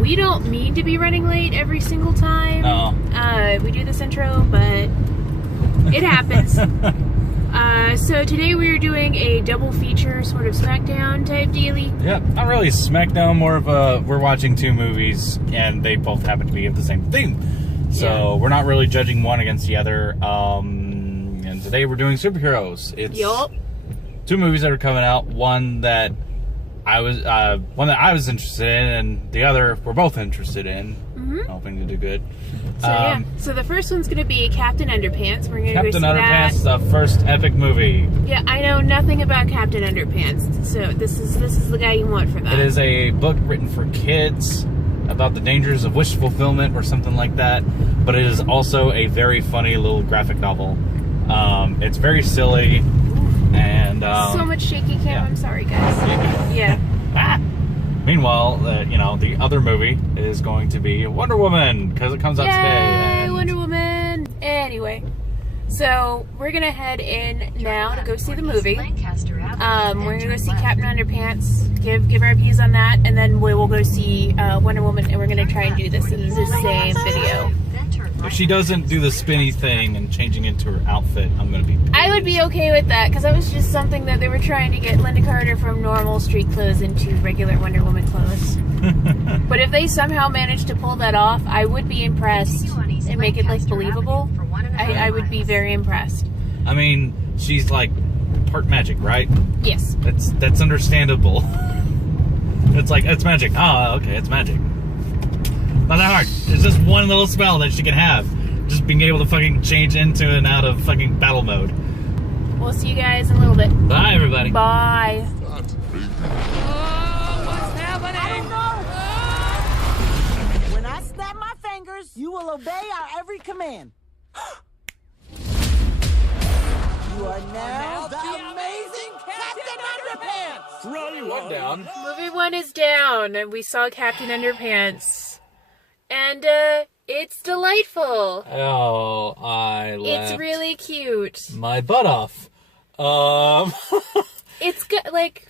We don't mean to be running late every single time. No. We do this intro, but it happens. So today we are doing a double feature, sort of Smackdown type dealy. Yep, not really Smackdown, more of a, we're watching two movies, and they both happen to be of the same theme. So we're not really judging one against the other. And today we're doing superheroes. It's two movies that are coming out. One that I was interested in, and the other we're both interested in. Hoping to do good. So the first one's going to be Captain Underpants. We're going to go see Captain Underpants, the first epic movie. Yeah, I know nothing about Captain Underpants, so this is the guy you want for that. It is a book written for kids about the dangers of wish fulfillment or something like that, but it is also a very funny little graphic novel. It's very silly, and so much shaky cam. Yeah. I'm sorry, guys. Yeah. Meanwhile, the other movie is going to be Wonder Woman, because it comes out today. Yay, Wonder Woman! Anyway, so we're gonna head in now to go see the movie. We're gonna go see Captain Underpants, give our views on that, and then we will go see Wonder Woman, and we're gonna try and do this in the same video. If she doesn't do the spinny thing and changing into her outfit, I'm gonna be... I would be okay with that, because that was just something that they were trying to get Linda Carter from normal street clothes into regular Wonder Woman clothes. But if they somehow managed to pull that off, I would be impressed and make it, like, believable. I would be very impressed. I mean, she's, like, part magic, right? Yes. That's understandable. It's like, it's magic. Oh, okay, it's magic. Not that hard. It's just one little spell that she can have. Just being able to fucking change into and out of fucking battle mode. We'll see you guys in a little bit. Bye, everybody. Bye. What's happening? I don't know. When I snap my fingers, you will obey our every command. You are now the amazing Captain Underpants! Throw you one down. Movie 1 is down, and we saw Captain Underpants. And, it's delightful. Oh, I laughed. It's really cute. My butt off. It's good, like,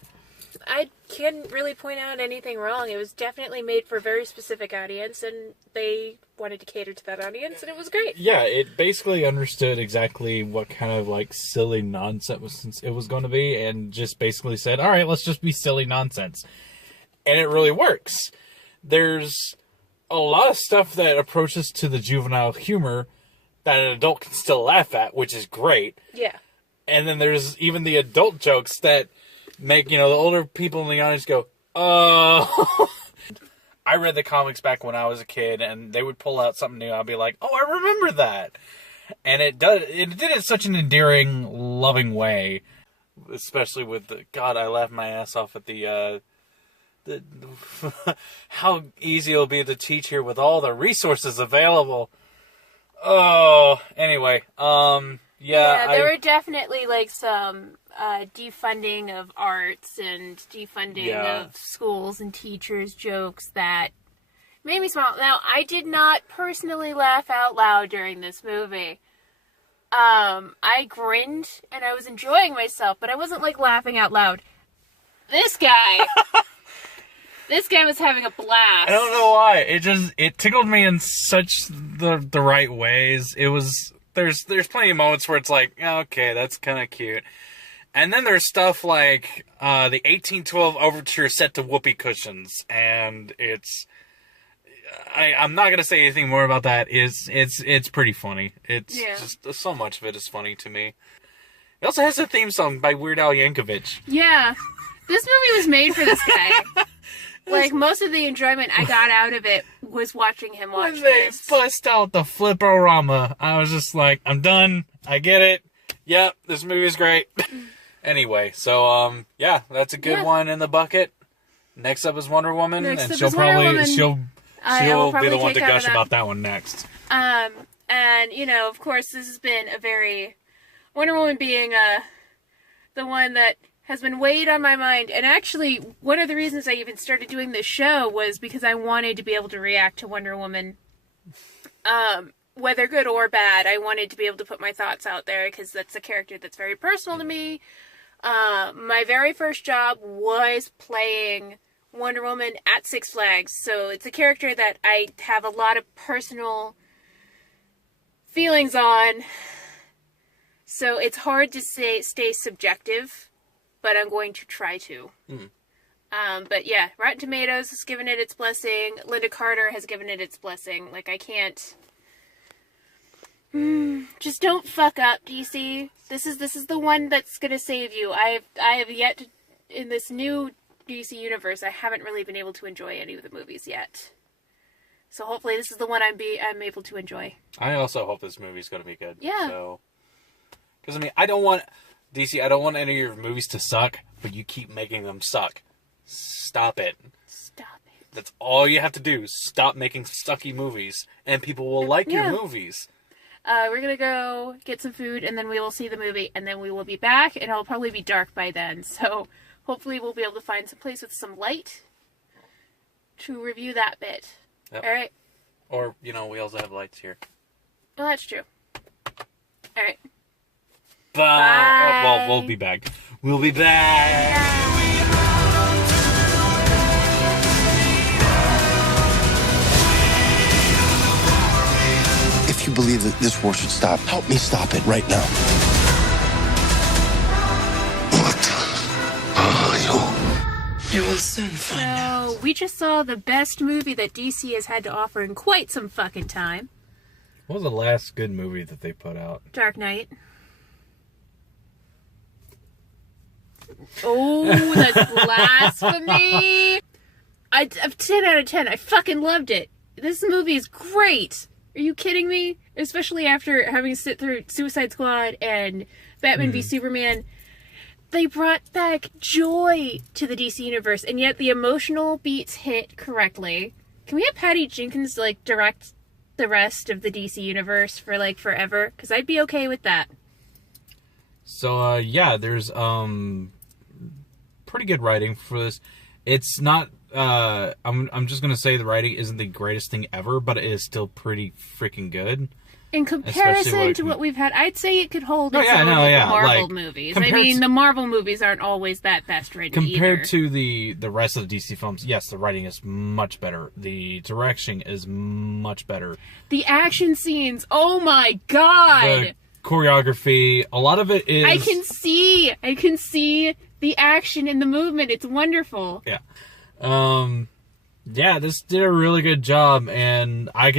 I couldn't really point out anything wrong. It was definitely made for a very specific audience, and they wanted to cater to that audience, and it was great. Yeah, it basically understood exactly what kind of, like, silly nonsense it was going to be, and just basically said, alright, let's just be silly nonsense. And it really works. There's a lot of stuff that approaches to the juvenile humor that an adult can still laugh at, which is great. Yeah. And then there's even the adult jokes that make, the older people in the audience go, oh. I read the comics back when I was a kid, and they would pull out something new. I'd be like, oh, I remember that. And it did it in such an endearing, loving way. Especially with God, I laughed my ass off at the how easy it'll be to teach here with all the resources available. Oh, anyway, there were definitely, like, some defunding of arts and defunding of schools and teachers jokes that made me smile. Now, I did not personally laugh out loud during this movie. I grinned and I was enjoying myself, but I wasn't, like, laughing out loud. This guy... This guy was having a blast. I don't know why. It tickled me in such the right ways. It was there's plenty of moments where it's like, okay, that's kind of cute. And then there's stuff like the 1812 overture set to whoopee cushions, and I'm not gonna say anything more about that. It's pretty funny. It's just so much of it is funny to me. It also has a theme song by Weird Al Yankovic. Yeah, this movie was made for this guy. Like, most of the enjoyment I got out of it was watching him watch when this. They bust out the Flip-O-Rama, I was just like, I'm done. I get it. Yep, this movie's great. Anyway, so, that's a good one in the bucket. Next up is Wonder Woman, and she'll be the one to gush about that one next. And, of course, this has been a very... Wonder Woman being the one that has been weighed on my mind. And actually, one of the reasons I even started doing this show was because I wanted to be able to react to Wonder Woman. Whether good or bad, I wanted to be able to put my thoughts out there because that's a character that's very personal to me. My very first job was playing Wonder Woman at Six Flags, so it's a character that I have a lot of personal feelings on. So it's hard to stay subjective, but I'm going to try to. But yeah, Rotten Tomatoes has given it its blessing. Linda Carter has given it its blessing. Like, I can't... just don't fuck up, DC. This is the one that's gonna save you. I have yet to, in this new DC universe, I haven't really been able to enjoy any of the movies yet. So hopefully this is the one I'm able to enjoy. I also hope this movie's gonna be good. Yeah. So, because I mean, I don't want DC. I don't want any of your movies to suck, but you keep making them suck. Stop it. Stop it. That's all you have to do. Stop making sucky movies, and people will like your movies. We're gonna go get some food, and then we will see the movie, and then we will be back, and it'll probably be dark by then, so hopefully we'll be able to find some place with some light to review that bit. Yep. Alright? Or, we also have lights here. Well, that's true. Alright. Bye! Well, we'll be back. We'll be back! Yeah. If you believe that this war should stop, help me stop it right now. What are you? You will soon find out. So, we just saw the best movie that DC has had to offer in quite some fucking time. What was the last good movie that they put out? Dark Knight. Oh, that's blasphemy! I'm 10 out of 10. I fucking loved it. This movie is great. Are you kidding me? Especially after having to sit through Suicide Squad and Batman v Superman. They brought back joy to the DC universe, and yet the emotional beats hit correctly. Can we have Patty Jenkins, direct the rest of the DC universe for, forever? Because I'd be okay with that. So, there's, pretty good writing for this. It's not, I'm just gonna say the writing isn't the greatest thing ever, but it is still pretty freaking good. In comparison to what we've had, I'd say it could hold its own with the Marvel movies. I mean, the Marvel movies aren't always that best written compared to the rest of the DC films. Yes, the writing is much better. The direction is much better. The action scenes, oh my god! The choreography, a lot of it is... I can see the action and the movement. It's wonderful. Yeah. This did a really good job, and I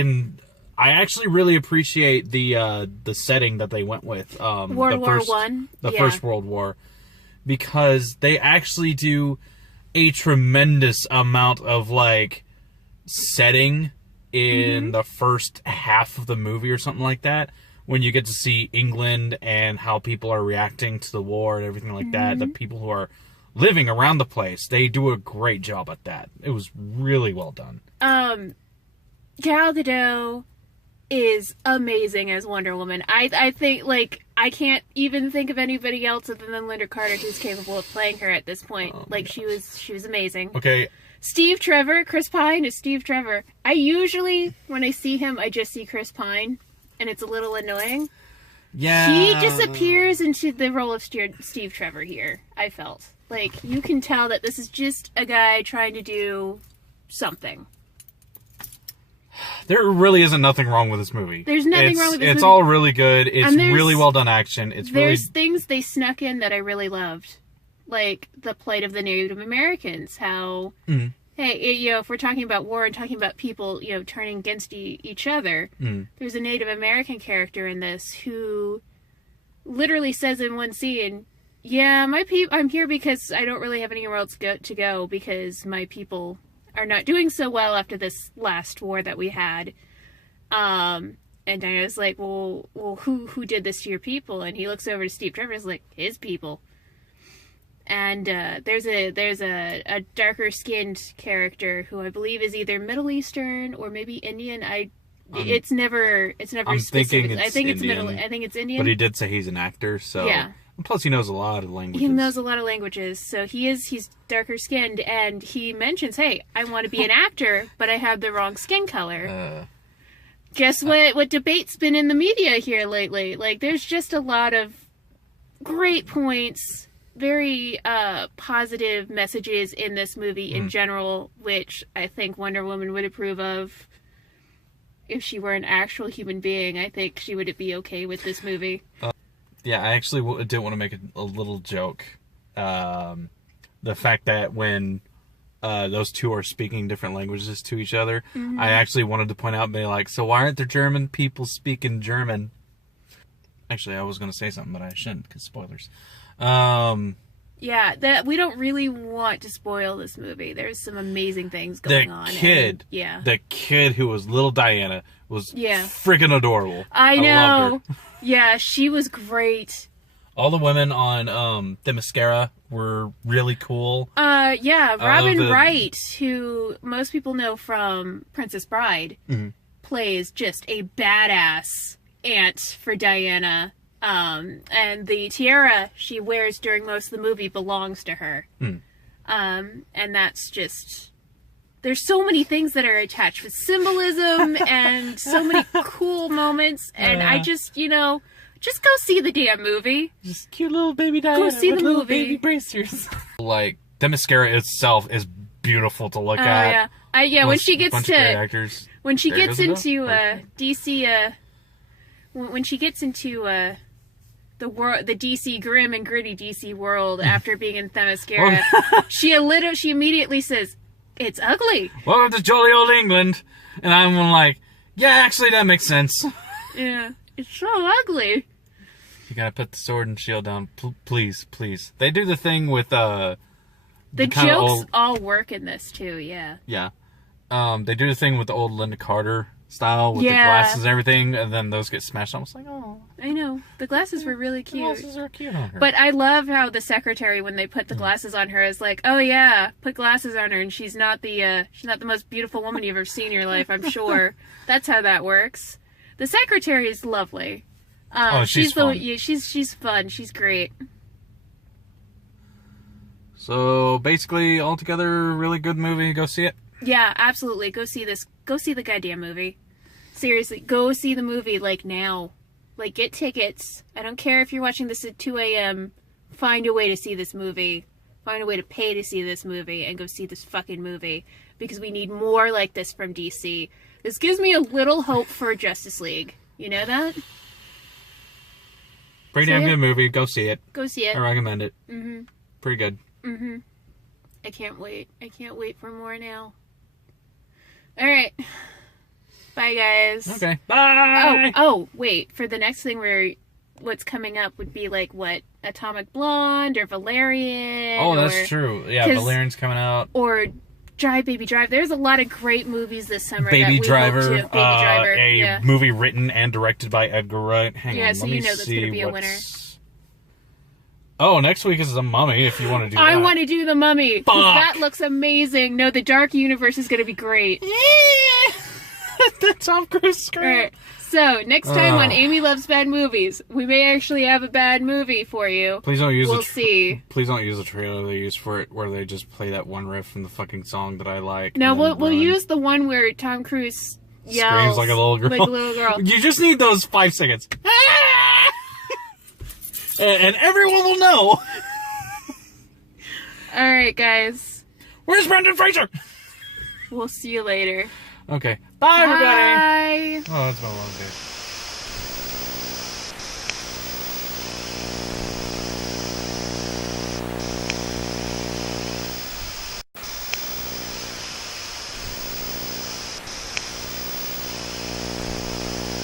actually really appreciate the setting that they went with. World War I? The First World War. Because they actually do a tremendous amount of, setting in the first half of the movie or something like that. When you get to see England and how people are reacting to the war and everything like that. The people who are living around the place. They do a great job at that. It was really well done. Gal Gadot is amazing as Wonder Woman. I think, I can't even think of anybody else other than Linda Carter who's capable of playing her at this point. She was amazing. Okay. Steve Trevor, Chris Pine is Steve Trevor. I usually, when I see him, I just see Chris Pine, and it's a little annoying. Yeah. He disappears into the role of Steve Trevor here, I felt. You can tell that this is just a guy trying to do something. There really isn't nothing wrong with this movie. There's nothing wrong with this movie. It's all really good. It's really well done action. There's things they snuck in that I really loved. Like the plight of the Native Americans. How, hey, if we're talking about war and talking about people, turning against each other, there's a Native American character in this who literally says in one scene, yeah, I'm here because I don't really have anywhere else to go because my people are not doing so well after this last war that we had. And Diana's like, well, who did this to your people? And he looks over to Steve Trevor and is like, his people. And there's a darker skinned character who I believe is either Middle Eastern or maybe Indian. It's never I'm specific. thinking it's I think it's Indian, I think it's Indian. But he did say he's an actor, so yeah. Plus, he knows a lot of languages. He knows a lot of languages, so he's darker skinned, and he mentions, "Hey, I want to be an actor, but I have the wrong skin color." Guess what debate's been in the media here lately? Like, there's just a lot of great points, very positive messages in this movie in general, which I think Wonder Woman would approve of. If she were an actual human being, I think she would be okay with this movie. Yeah, I actually did want to make a little joke. The fact that when those two are speaking different languages to each other, I actually wanted to point out, be like, so why aren't there German people speaking German? Actually, I was going to say something, but I shouldn't, because spoilers. Yeah, that we don't really want to spoil this movie. There's some amazing things going on. The kid who was little Diana was freaking adorable. I know. Loved her. Yeah, she was great. All the women on the mascara were really cool. Robin Wright, who most people know from Princess Bride, plays just a badass aunt for Diana. And the tiara she wears during most of the movie belongs to her. And that's just... There's so many things that are attached with symbolism and so many cool moments. And I just, just go see the damn movie. Just cute little baby Diana go see with the little movie. baby bracers. Like, the mascara itself is beautiful to look at. When she gets bunch of great actors. When she gets into DC... when she gets into... the DC grim and gritty DC world after being in Themyscira, she immediately says, "It's ugly." Welcome to jolly old England, and I'm like, yeah, actually that makes sense. Yeah, it's so ugly. You gotta put the sword and shield down, please. They do the thing with the jokes all work in this too. Yeah. Yeah. They do the thing with the old Linda Carter style with the glasses and everything, and then those get smashed. I was like, oh. I know. The glasses were really cute. The glasses are cute on her. But I love how the secretary, when they put the glasses on her, is like, oh yeah, put glasses on her, and she's not the most beautiful woman you've ever seen in your life, I'm sure. That's how that works. The secretary is lovely. She's fun. She's fun. She's great. So basically, altogether, really good movie. Go see it. Yeah, absolutely. Go see this. Go see the goddamn movie. Seriously, go see the movie, like, now. Like, get tickets. I don't care if you're watching this at 2 a.m. Find a way to see this movie. Find a way to pay to see this movie and go see this fucking movie. Because we need more like this from DC. This gives me a little hope for Justice League. You know that? Pretty damn good movie. Go see it. Go see it. I recommend it. Mm-hmm. Pretty good. Mm-hmm. I can't wait. I can't wait for more now. Alright. Bye, guys. Okay. Bye! Oh, wait. For the next thing, what's coming up would be, like, what? Atomic Blonde or Valerian? Oh, that's true. Yeah, Valerian's coming out. Or Drive, Baby Drive. There's a lot of great movies this summer. Baby Driver. Baby Driver. A movie written and directed by Edgar Wright. Hang on, so you know that's going to be a winner. Oh, next week is The Mummy, if you want to do that. I want to do The Mummy. That looks amazing. No, the Dark Universe is going to be great. Yeah! The Tom Cruise screen. Right. So, next time on Amy Loves Bad Movies, we may actually have a bad movie for you. Please don't use We'll see. Please don't use the trailer they use for it, where they just play that one riff from the fucking song that I like. No, we'll use the one where Tom Cruise yells. Screams like a little girl. Like a little girl. You just need those 5 seconds. And everyone will know. Alright, guys. Where's Brendan Fraser? We'll see you later. Okay. Bye, everybody. Bye. Oh, it's been a long day.